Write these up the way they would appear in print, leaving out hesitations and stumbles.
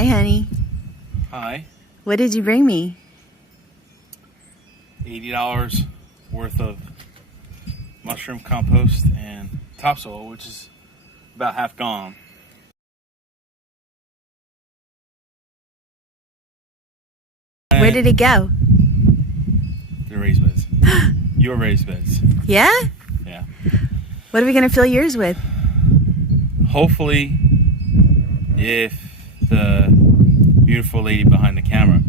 Hi, honey. Hi. What did you bring me? $80 worth of mushroom compost and topsoil, which is about half gone. Where did it go? The raised beds. Your raised beds. Yeah? Yeah. What are we going to fill yours with? Hopefully, if the beautiful lady behind the camera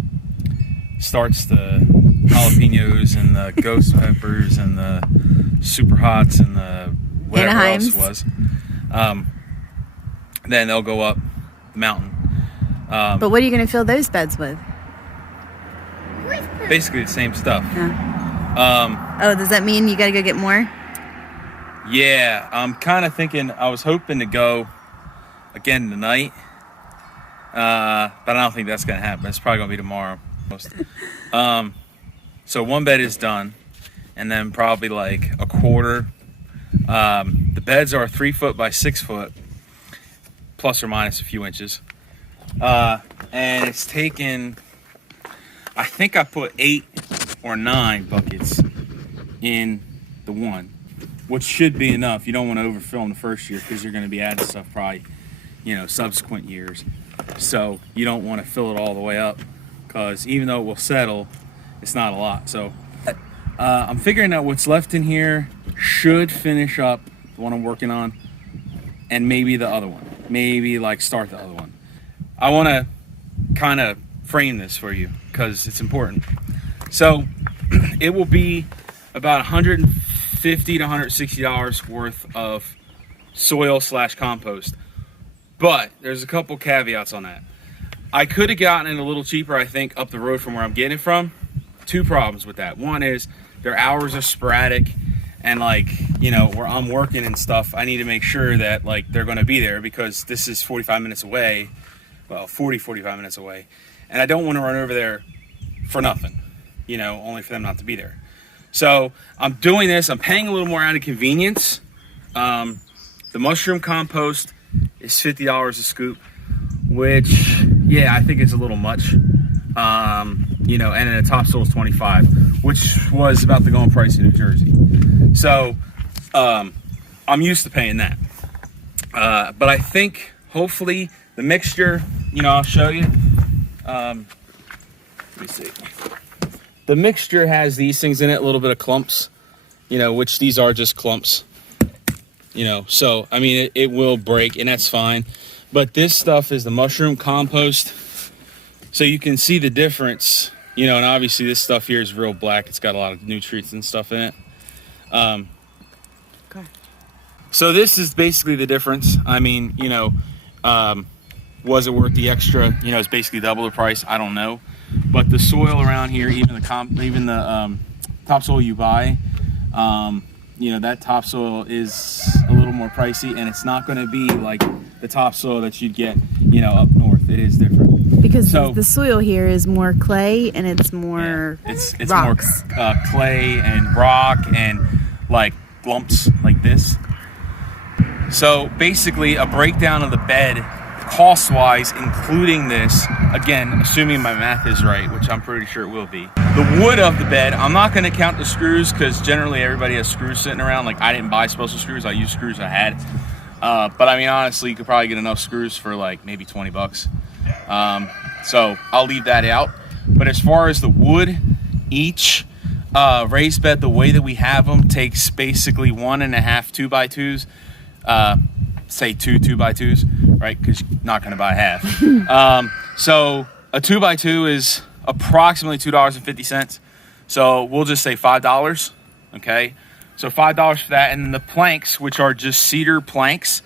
starts the jalapenos and the ghost peppers and the super hots and the whatever else was, then they'll go up the mountain. But what are you going to fill those beds with? Basically the same stuff. Oh, does that mean you got to go get more? Yeah, I'm kind of thinking, I was hoping to go again tonight, but I don't think that's going to happen. It's probably going to be tomorrow. So one bed is done, and then probably like a quarter. The beds are 3 foot by 6 foot, plus or minus a few inches. And it's taken, I think I put 8 or 9 buckets in the one, which should be enough. You don't want to overfill them the first year because you're going to be adding stuff probably, subsequent years. So you don't want to fill it all the way up because even though it will settle, it's not a lot. So I'm figuring out what's left in here should finish up the one I'm working on and maybe the other one. Maybe like start the other one. I want to kind of frame this for you because it's important. So it will be about $150 to $160 worth of soil / compost. But there's a couple caveats on that. I could have gotten it a little cheaper, I think, up the road from where I'm getting it from. 2 problems with that. One is their hours are sporadic and where I'm working and stuff, I need to make sure that they're going to be there because this is 45 minutes away. Well, 45 minutes away. And I don't want to run over there for nothing, only for them not to be there. So I'm doing this. I'm paying a little more out of convenience. The mushroom compost is $50 a scoop, which, yeah, I think it's a little much. And then the topsoil is $25, which was about the going price in New Jersey. So I'm used to paying that. But I think hopefully the mixture, I'll show you. Let me see. The mixture has these things in it, a little bit of clumps, which these are just clumps, so, I mean, it will break and that's fine. But this stuff is the mushroom compost. So you can see the difference, and obviously this stuff here is real black. It's got a lot of nutrients and stuff in it. Okay. So this is basically the difference. I mean, was it worth the extra? It's basically double the price. I don't know. But the soil around here, even the topsoil you buy, that topsoil is a little more pricey, and it's not going to be like the topsoil that you'd get, up north. It is different. Because the soil here is more clay and it's more it's rocks. More clay and rock and lumps like this. So basically a breakdown of the bed cost-wise, including this, again, assuming my math is right, which I'm pretty sure it will be. The wood of the bed, I'm not going to count the screws because generally everybody has screws sitting around. I didn't buy special screws. I used screws I had. But I mean, honestly, you could probably get enough screws for maybe 20 bucks. So I'll leave that out. But as far as the wood, each raised bed, the way that we have them, takes basically 1.5 2x2s. Say 2 2x2s, right? Because you're not going to buy half. So a 2x2 is approximately $2.50. So we'll just say $5. Okay. So $5 for that. And then the planks, which are just cedar planks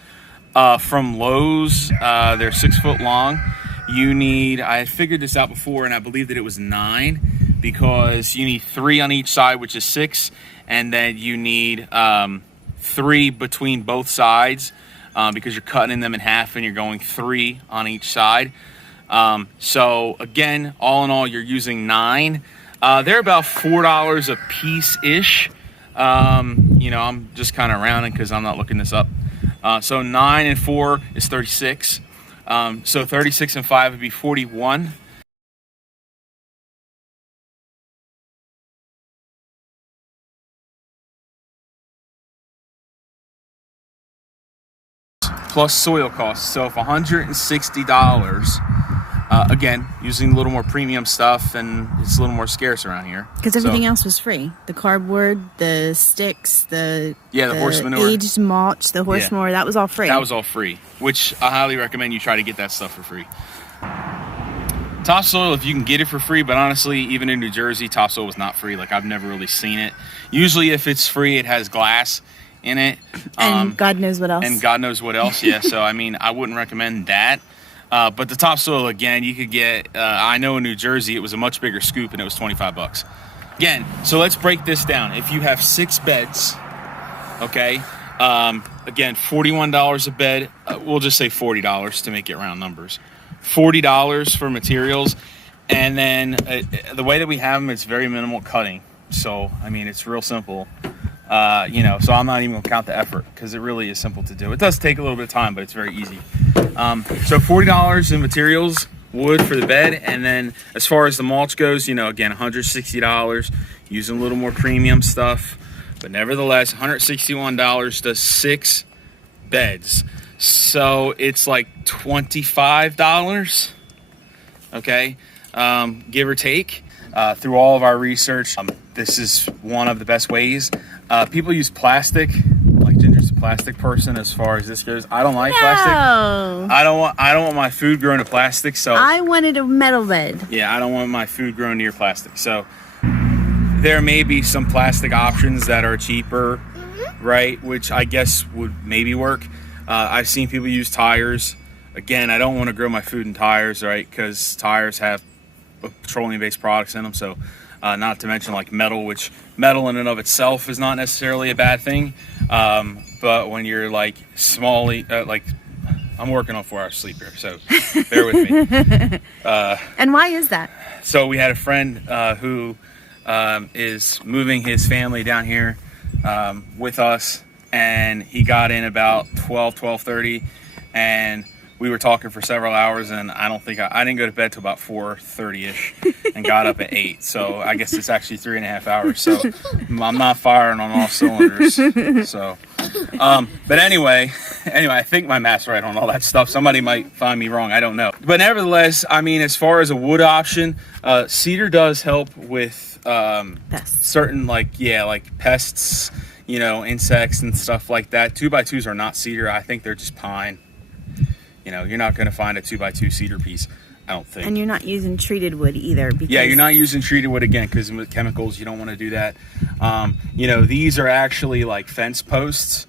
from Lowe's, they're 6 foot long. You need, I had figured this out before and I believe that it was 9 because you need 3 on each side, which is 6. And then you need 3 between both sides. Because you're cutting them in half and you're going 3 on each side. So again, all in all, you're using 9. They're about $4 a piece-ish. I'm just kind of rounding because I'm not looking this up. So 9 and 4 is 36. So 36 and 5 would be 41. Plus soil costs. So if $160, again, using a little more premium stuff, and it's a little more scarce around here. Because everything else was free. The cardboard, the sticks, the horse manure, aged mulch, the horse manure, that was all free. That was all free, which I highly recommend you try to get that stuff for free. Topsoil, if you can get it for free, but honestly, even in New Jersey, topsoil was not free. Like, I've never really seen it. Usually, if it's free, it has glass in it. And God knows what else. And God knows what else, yeah. So, I mean, I wouldn't recommend that. But the topsoil, again, you could get, I know in New Jersey, it was a much bigger scoop, and it was $25. Again, so let's break this down. If you have 6 beds, okay, again, $41 a bed. We'll just say $40 to make it round numbers. $40 for materials, and then the way that we have them, it's very minimal cutting. So, I mean, it's real simple. You know, so I'm not even gonna count the effort, because it really is simple to do. It does take a little bit of time, but it's very easy. So $40 in materials, wood for the bed, and then as far as the mulch goes, you know, again, $160, using a little more premium stuff, but nevertheless, $161 does 6 beds. So it's like $25, okay, give or take. Through all of our research, this is one of the best ways. People use plastic, like Ginger's a plastic person as far as this goes. I don't like plastic. I don't want my food grown to plastic. So I wanted a metal bed. Yeah, I don't want my food grown near plastic. So there may be some plastic options that are cheaper, right? Which I guess would maybe work. I've seen people use tires. Again, I don't want to grow my food in tires, right? Because tires have petroleum-based products in them. So not to mention like metal, which metal in and of itself is not necessarily a bad thing. But when you're like like I'm working on 4 hours sleep here, so bear with me. And why is that? So we had a friend who is moving his family down here with us, and he got in about 12:30, and we were talking for several hours, and I don't think I didn't go to bed till about 4:30ish, and got up at 8. So I guess it's actually 3.5 hours. So I'm not firing on all cylinders. So, but anyway, I think my math's right on all that stuff. Somebody might find me wrong. I don't know. But nevertheless, I mean, as far as a wood option, cedar does help with certain like pests, you know, insects and stuff like that. 2x2s are not cedar. I think they're just pine. You know, you're not going to find a 2x2 cedar piece, I don't think. And you're not using treated wood either. Because yeah, you're not using treated wood, again, because with chemicals, you don't want to do that. You know, these are actually like fence posts.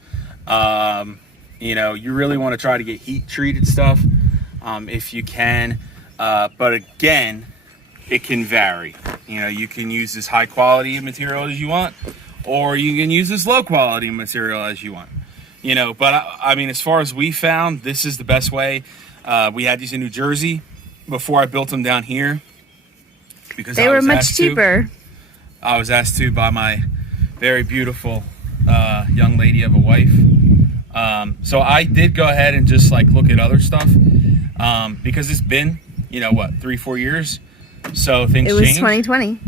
You know, you really want to try to get heat treated stuff if you can. But again, it can vary. You know, you can use as high quality material as you want, or you can use as low quality material as you want. You know, but I mean, as far as we found, this is the best way. We had these in New Jersey before I built them down here, because they were much cheaper. I was asked to by my very beautiful young lady of a wife. So I did go ahead and just like look at other stuff because it's been, you know, what, 3-4 years. So things changed. It was 2020.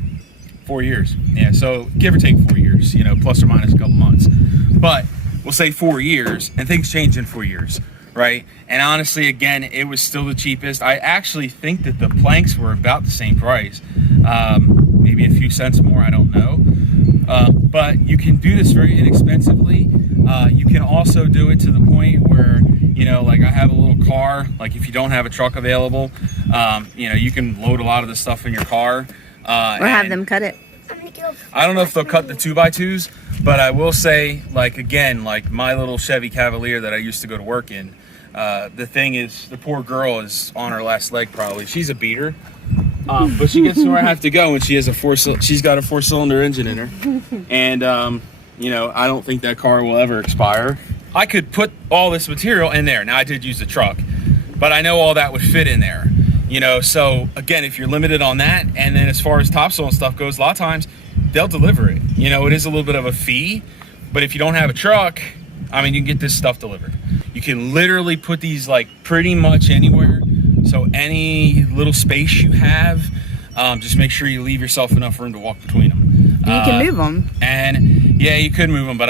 4 years. Yeah. So give or take 4 years, you know, plus or minus a couple months. But we'll say 4 years, and things change in 4 years, right? And honestly, again, it was still the cheapest. I actually think that the planks were about the same price, maybe a few cents more, I don't know. But you can do this very inexpensively. You can also do it to the point where, you know, like I have a little car, like if you don't have a truck available, you know, you can load a lot of the stuff in your car. Or have them cut it. I don't know if they'll cut the 2x2s, but I will say, like, again, like my little Chevy Cavalier that I used to go to work in, the thing is, the poor girl is on her last leg probably. She's a beater, but she gets to where I have to go, and she has she's got a 4-cylinder engine in her, and you know, I don't think that car will ever expire. I could put all this material in there. Now, I did use the truck, but I know all that would fit in there. You know, so again, if you're limited on that, and then as far as topsoil and stuff goes, a lot of times they'll deliver it. You know, it is a little bit of a fee, but if you don't have a truck, I mean, you can get this stuff delivered. You can literally put these like pretty much anywhere So any little space you have, just make sure you leave yourself enough room to walk between them. You can move them. And yeah, you could move them, but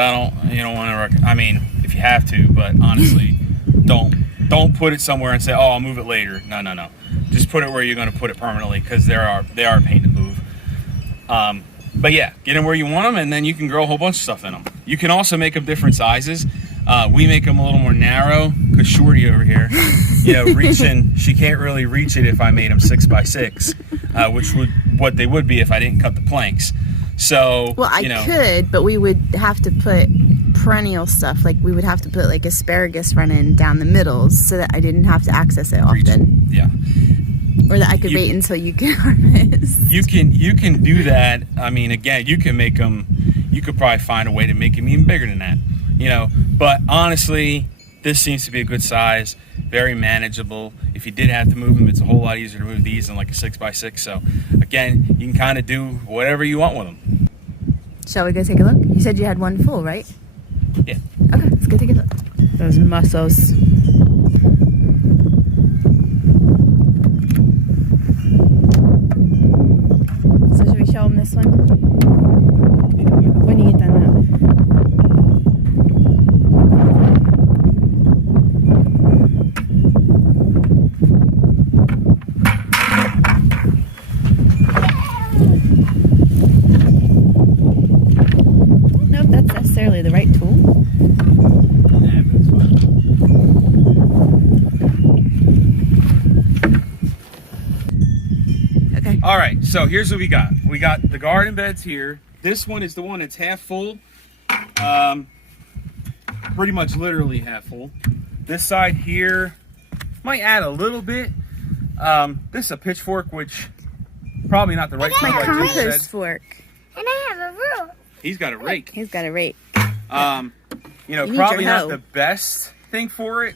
you don't want to. I mean, if you have to, but honestly, don't put it somewhere and say, "Oh, I'll move it later." No. Just put it where you're going to put it permanently, because they are a pain to move. But yeah, get them where you want them, and then you can grow a whole bunch of stuff in them. You can also make them different sizes. We make them a little more narrow, because Shorty over here, reaching, she can't really reach it if I made them 6x6, which would what they would be if I didn't cut the planks. So, well, I could, but we would have to put perennial stuff. Like we would have to put like asparagus running down the middles so that I didn't have to access it often. Yeah. Or that I could wait until you can harvest. You can do that. I mean, again, you can make them. You could probably find a way to make them even bigger than that. But honestly, this seems to be a good size, very manageable. If you did have to move them, it's a whole lot easier to move these than like a 6x6. So again, you can kind of do whatever you want with them. Shall we go take a look? You said you had one full, right? Yeah. Okay, let's go take a look. Those mussels. So should we show them this one? When you get done that one. The right tool. Yeah, that's fine. Okay. All right, so here's what we got. We got the garden beds here. This one is the one that's half full. Pretty much literally half full. This side here might add a little bit. This is a pitchfork, which probably not the right tool. My compost fork. And I have a rule. He's got a rake. He's got a rake. Probably not the best thing for it.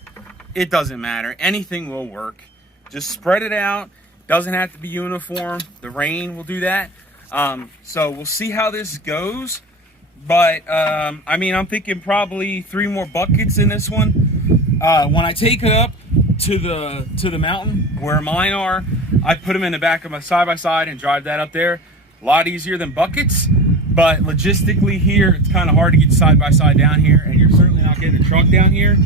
It doesn't matter. Anything will work. Just spread it out. Doesn't have to be uniform. The rain will do that. So we'll see how this goes. But I'm thinking probably 3 more buckets in this one. When I take it up to the mountain where mine are, I put them in the back of my side-by-side and drive that up there. A lot easier than buckets. But logistically here, it's kind of hard to get side-by-side down here, and you're certainly not getting a truck down here.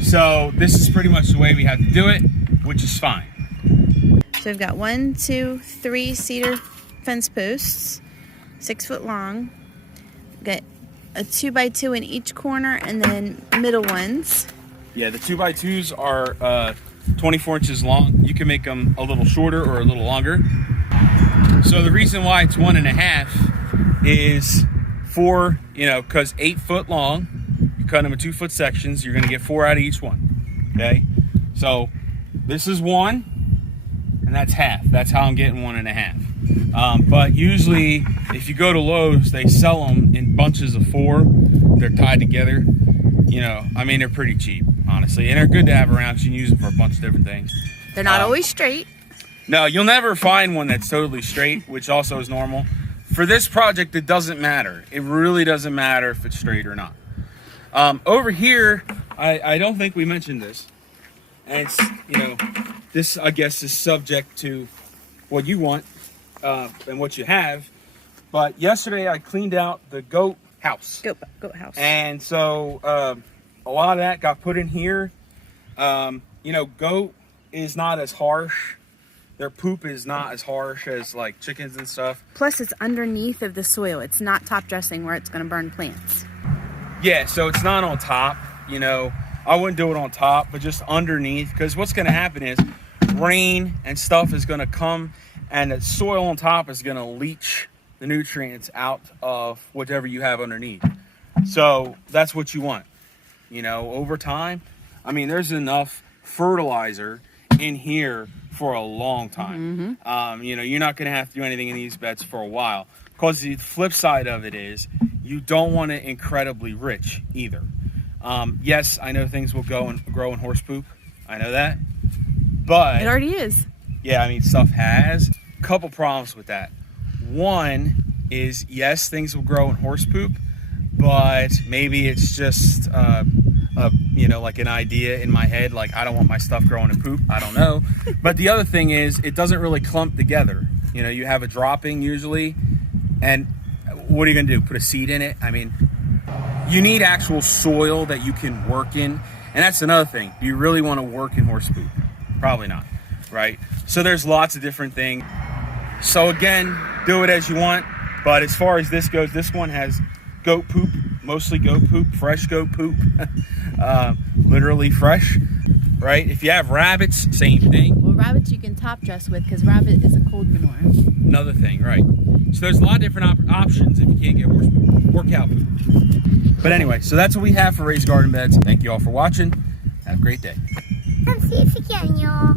So this is pretty much the way we have to do it, which is fine. So we've got 1, 2, 3 cedar fence posts, 6 foot long. We've got a 2x2 in each corner, and then middle ones. Yeah, the 2x2s are 24 inches long. You can make them a little shorter or a little longer. So the reason why it's 1.5 is because 8 foot long, you cut them in 2 foot sections, you're going to get 4 out of each one. Okay, so this is 1, and that's half. That's how I'm getting 1.5. But usually, if you go to Lowe's, they sell them in bunches of 4. They're tied together. They're pretty cheap, honestly, and they're good to have around because you can use them for a bunch of different things. They're not always straight. No, you'll never find one that's totally straight, which also is normal. For this project, it doesn't matter. It really doesn't matter if it's straight or not. Over here, I don't think we mentioned this. And it's, this, I guess, is subject to what you want and what you have. But yesterday, I cleaned out the goat house. Goat house. And so a lot of that got put in here. Goat is not as harsh. Their poop is not as harsh as like chickens and stuff. Plus it's underneath of the soil. It's not top dressing where it's going to burn plants. Yeah, so it's not on top. I wouldn't do it on top, but just underneath. Because what's going to happen is rain and stuff is going to come, and the soil on top is going to leach the nutrients out of whatever you have underneath. So that's what you want. Over time, there's enough fertilizer in here for a long time. Mm-hmm. You're not going to have to do anything in these beds for a while, because the flip side of it is you don't want it incredibly rich either. Yes, I know things will grow in horse poop. I know that, but it already is. Yeah, stuff has a couple problems with that. One is, yes, things will grow in horse poop, but maybe it's just a like an idea in my head, like I don't want my stuff growing in poop. I don't know. But the other thing is it doesn't really clump together. You have a dropping usually, and what are you gonna do? Put a seed in it? I mean, you need actual soil that you can work in. And that's another thing. Do you really want to work in horse poop? Probably not, right? So there's lots of different things. So again, do it as you want. But as far as this goes, this one has goat poop, mostly goat poop, fresh goat poop, literally fresh, right? If you have rabbits, same thing. Well, rabbits you can top dress with because rabbit is a cold manure. Another thing, right? So there's a lot of different options if you can't get horse poop or cow poop. But anyway, so that's what we have for raised garden beds. Thank you all for watching. Have a great day. Come see us again, y'all.